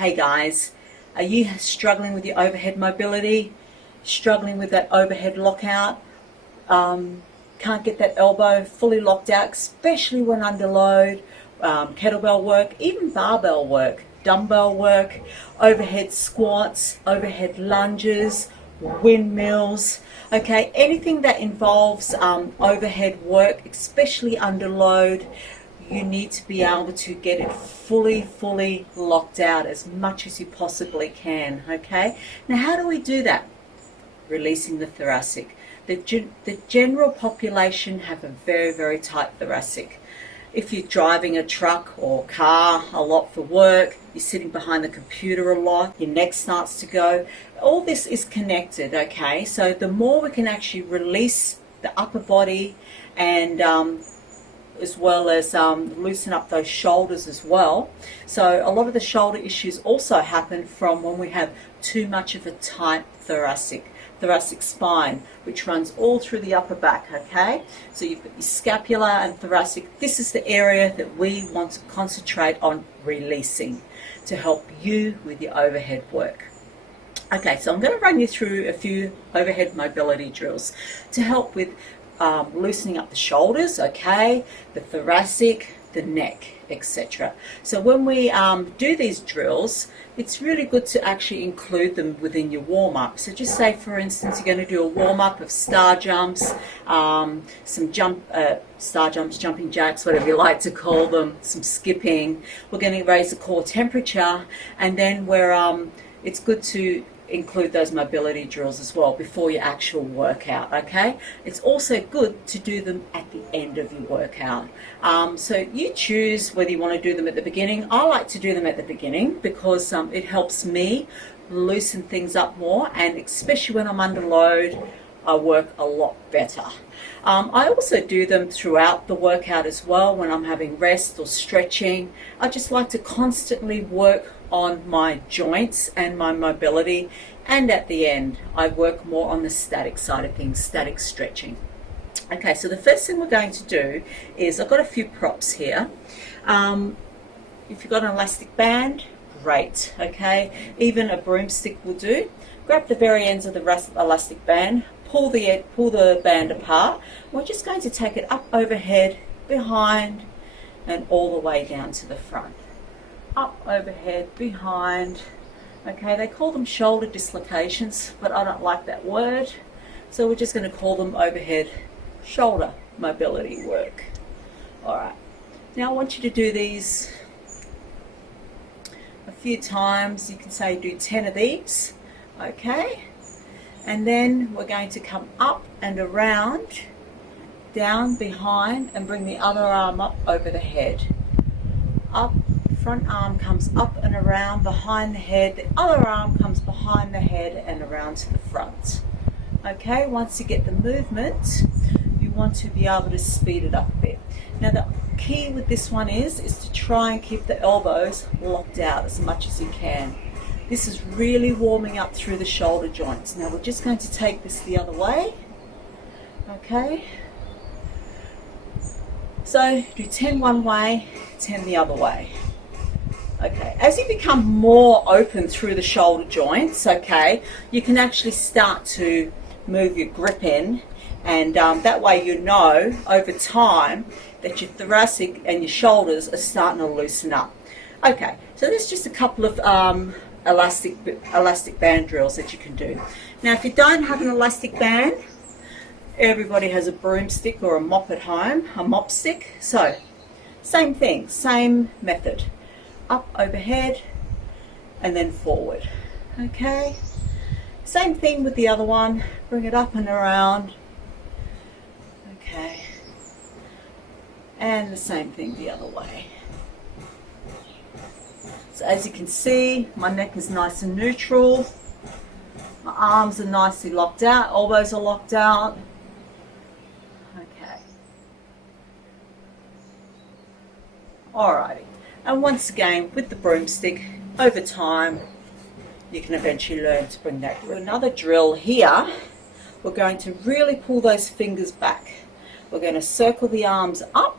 Hey guys, are you struggling with your overhead mobility? Struggling with that overhead lockout? Can't get that elbow fully locked out, especially when under load, kettlebell work, even barbell work, dumbbell work, overhead squats, overhead lunges, windmills, okay, anything that involves overhead work, especially under load. You need to be able to get it fully locked out as much as you possibly can, okay? Now, how do we do that? Releasing the thoracic. The general population have a very tight thoracic. If you're driving a truck or car a lot for work, you're sitting behind the computer a lot, your neck starts to go, all this is connected, okay? So the more we can actually release the upper body and as well as loosen up those shoulders as well. So a lot of the shoulder issues also happen from when we have too much of a tight thoracic spine, which runs all through the upper back, okay? So you've got your scapula and thoracic. This is the area that we want to concentrate on releasing to help you with your overhead work. Okay, so I'm going to run you through a few overhead mobility drills to help with loosening up the shoulders, okay, the thoracic, the neck, etc. So when we do these drills, it's really good to actually include them within your warm-up. So just say, for instance, you're going to do a warm-up of star jumps, star jumps, jumping jacks, whatever you like to call them, some skipping. We're going to raise the core temperature, and then it's good to include those mobility drills as well before your actual workout, okay? It's also good to do them at the end of your workout. So you choose whether you want to do them at the beginning. I like to do them at the beginning because it helps me loosen things up more, and especially when I'm under load, I work a lot better. I also do them throughout the workout as well when I'm having rest or stretching. I just like to constantly work on my joints and my mobility, and at the end I work more on the static side of things, static stretching. Okay, so the first thing we're going to do is, I've got a few props here. If you've got an elastic band, great, okay, even a broomstick will do. Grab the very ends of the elastic band, pull the band apart. We're just going to take it up overhead, behind, and all the way down to the front. Up, overhead, behind. Okay, they call them shoulder dislocations, but I don't like that word, so we're just going to call them overhead shoulder mobility work. Alright, now I want you to do these a few times. You can say do 10 of these, okay, and then we're going to come up and around, down, behind, and bring the other arm up over the head. Up, front arm comes up and around behind the head, the other arm comes behind the head and around to the front. Okay, once you get the movement, you want to be able to speed it up a bit. Now the key with this one is to try and keep the elbows locked out as much as you can. This is really warming up through the shoulder joints. Now we're just going to take this the other way. Okay, so do 10 one way, 10 the other way. Okay, as you become more open through the shoulder joints, okay, you can actually start to move your grip in, and that way you know over time that your thoracic and your shoulders are starting to loosen up. Okay, so there's just a couple of elastic band drills that you can do. Now if you don't have an elastic band, everybody has a broomstick or a mop at home, a mop stick. So same thing, same method. Up, overhead, and then forward. Okay, same thing with the other one. Bring it up and around. Okay, and the same thing the other way. So as you can see, my neck is nice and neutral. My arms are nicely locked out, elbows are locked out. Okay. Alrighty. And once again, with the broomstick, over time, you can eventually learn to bring that through. Another drill here, we're going to really pull those fingers back. We're going to circle the arms up.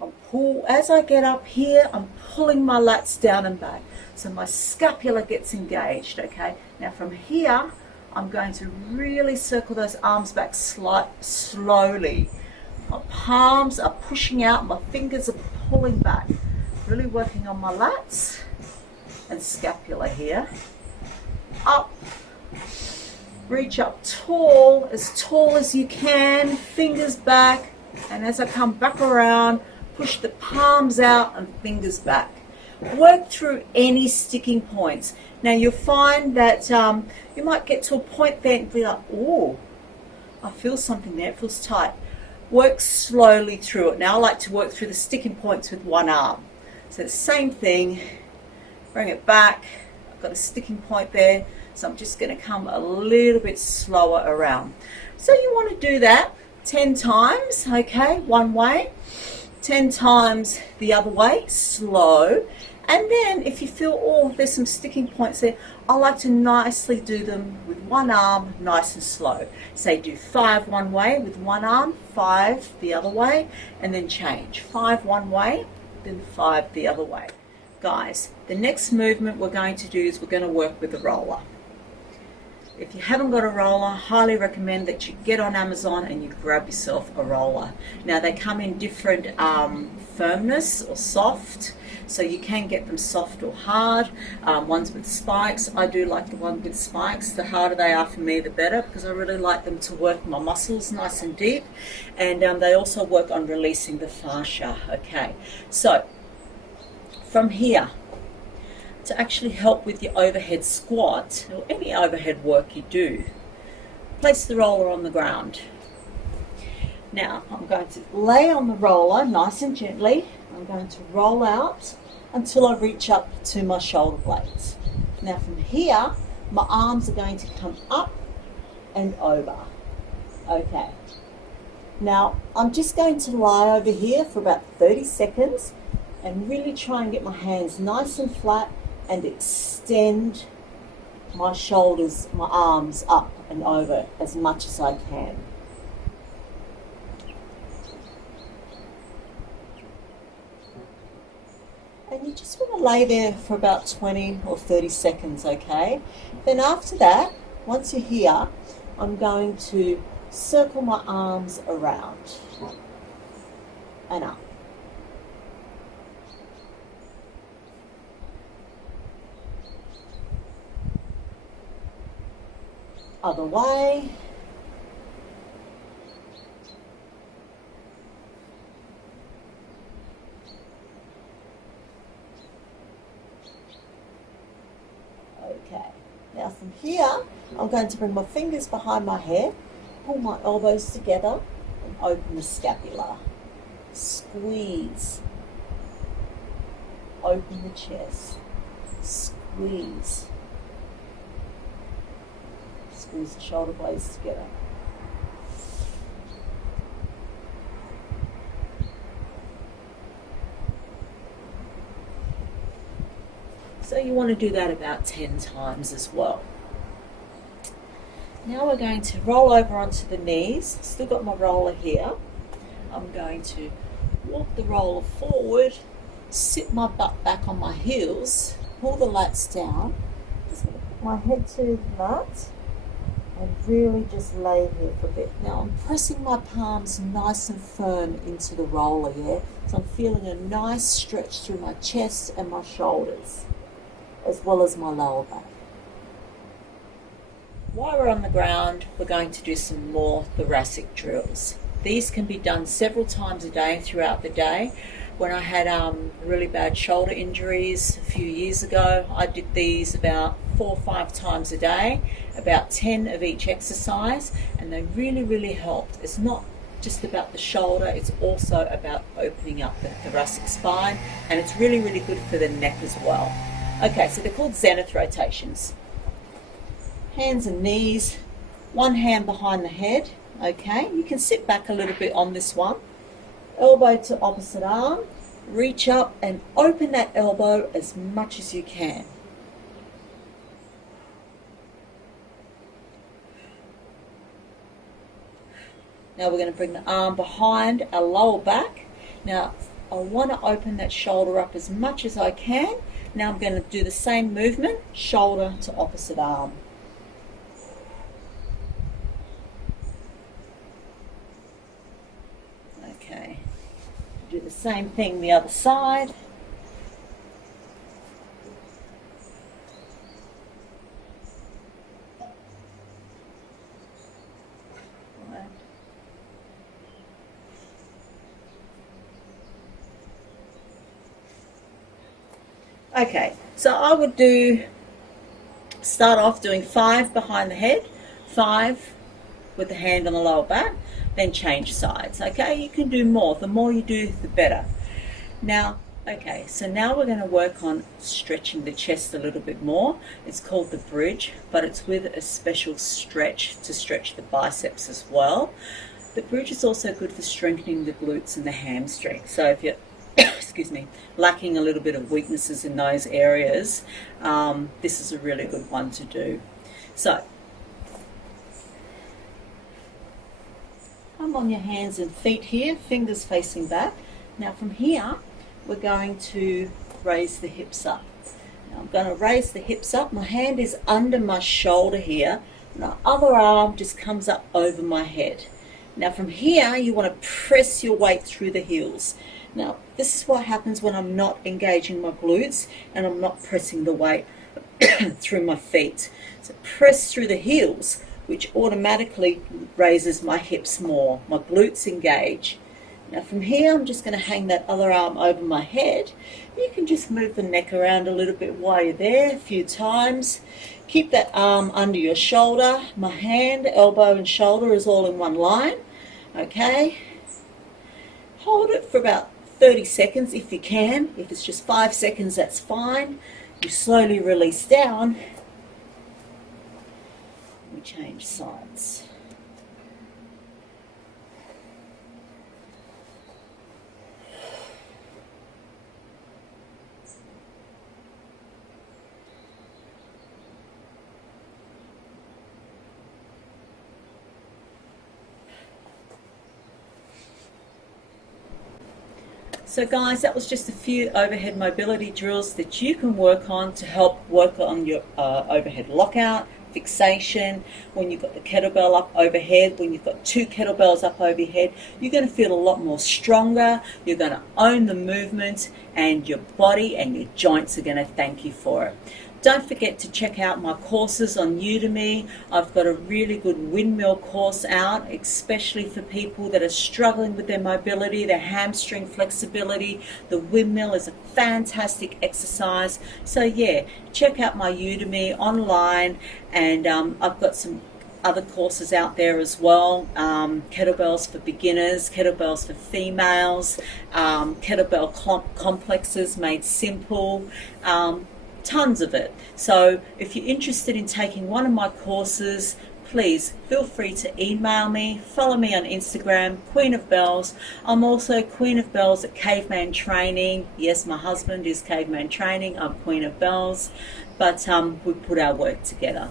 I'm pull. As I get up here, I'm pulling my lats down and back. So my scapula gets engaged, okay? Now from here, I'm going to really circle those arms back slowly. My palms are pushing out, my fingers are pulling back. Really working on my lats and scapula here. Up, reach up tall as you can, fingers back, and as I come back around, push the palms out and fingers back. Work through any sticking points. Now you'll find that you might get to a point there and be like, oh, I feel something there, it feels tight. Work slowly through it. Now I like to work through the sticking points with one arm. So the same thing, bring it back. I've got a sticking point there, so I'm just going to come a little bit slower around. So you want to do that 10 times, okay, one way, 10 times the other way, slow. And then if you feel, oh, there's some sticking points there, I like to nicely do them with one arm, nice and slow. Say do 5 one way with one arm, 5 the other way, and then change. 5 one way, then 5 the other way. Guys, the next movement we're going to do is we're going to work with a roller. If you haven't got a roller, I highly recommend that you get on Amazon and you grab yourself a roller. Now they come in different firmness or soft, so you can get them soft or hard. Ones with spikes, I do like the one with spikes. The harder they are for me, the better, because I really like them to work my muscles nice and deep, and they also work on releasing the fascia. Okay, so from here, to actually help with your overhead squat or any overhead work you do, place the roller on the ground. Now I'm going to lay on the roller nice and gently. I'm going to roll out until I reach up to my shoulder blades. Now from here, my arms are going to come up and over. Okay. Now I'm just going to lie over here for about 30 seconds and really try and get my hands nice and flat and extend my shoulders, my arms up and over as much as I can. And you just want to lay there for about 20 or 30 seconds, okay? Then after that, once you're here, I'm going to circle my arms around and up. Other way. Okay, now from here, I'm going to bring my fingers behind my head, pull my elbows together, and open the scapula. Squeeze. Open the chest. Squeeze. Squeeze the shoulder blades together. So you want to do that about 10 times as well. Now we're going to roll over onto the knees. Still got my roller here. I'm going to walk the roller forward, sit my butt back on my heels, pull the lats down. Just going to put my head to the mat and really just lay here for a bit. Now I'm pressing my palms nice and firm into the roller here, so I'm feeling a nice stretch through my chest and my shoulders, as well as my lower back. While we're on the ground, we're going to do some more thoracic drills. These can be done several times a day throughout the day. When I had really bad shoulder injuries a few years ago, I did these about 4 or 5 times a day, about 10 of each exercise, and they really, really helped. It's not just about the shoulder, it's also about opening up the thoracic spine, and it's really, really good for the neck as well. Okay, so they're called zenith rotations. Hands and knees, one hand behind the head, okay? You can sit back a little bit on this one. Elbow to opposite arm, reach up and open that elbow as much as you can. Now we're going to bring the arm behind our lower back. Now I want to open that shoulder up as much as I can. Now I'm going to do the same movement, shoulder to opposite arm. Okay, do the same thing the other side. Okay, so I would start off doing 5 behind the head, 5 with the hand on the lower back, then change sides. Okay, you can do more. The more you do, the better. Now, okay, so now we're going to work on stretching the chest a little bit more. It's called the bridge, but it's with a special stretch to stretch the biceps as well. The bridge is also good for strengthening the glutes and the hamstring. So if you're excuse me, lacking a little bit of weaknesses in those areas, this is a really good one to do. So I'm on your hands and feet here, fingers facing back. Now from here, we're going to raise the hips up. Now I'm going to raise the hips up. My hand is under my shoulder here. My other arm just comes up over my head. Now from here, you want to press your weight through the heels. Now, this is what happens when I'm not engaging my glutes and I'm not pressing the weight through my feet. So press through the heels, which automatically raises my hips more. My glutes engage. Now from here, I'm just going to hang that other arm over my head. You can just move the neck around a little bit while you're there, a few times. Keep that arm under your shoulder. My hand, elbow and shoulder is all in one line. Okay. Hold it for about 30 seconds if you can. If it's just 5 seconds, that's fine. You slowly release down. We change sides. So guys, that was just a few overhead mobility drills that you can work on to help work on your overhead lockout, fixation. When you've got the kettlebell up overhead, when you've got 2 kettlebells up overhead, you're going to feel a lot more stronger. You're going to own the movement, and your body and your joints are going to thank you for it. Don't forget to check out my courses on Udemy. I've got a really good windmill course out, especially for people that are struggling with their mobility, their hamstring flexibility. The windmill is a fantastic exercise. So yeah, check out my Udemy online, and I've got some other courses out there as well. Kettlebells for beginners, kettlebells for females, kettlebell complexes made simple. Tons of it. So if you're interested in taking one of my courses, please feel free to email me, follow me on Instagram, Queen of Bells. I'm also Queen of Bells at Caveman Training. Yes, my husband is Caveman Training. I'm Queen of Bells, but we put our work together.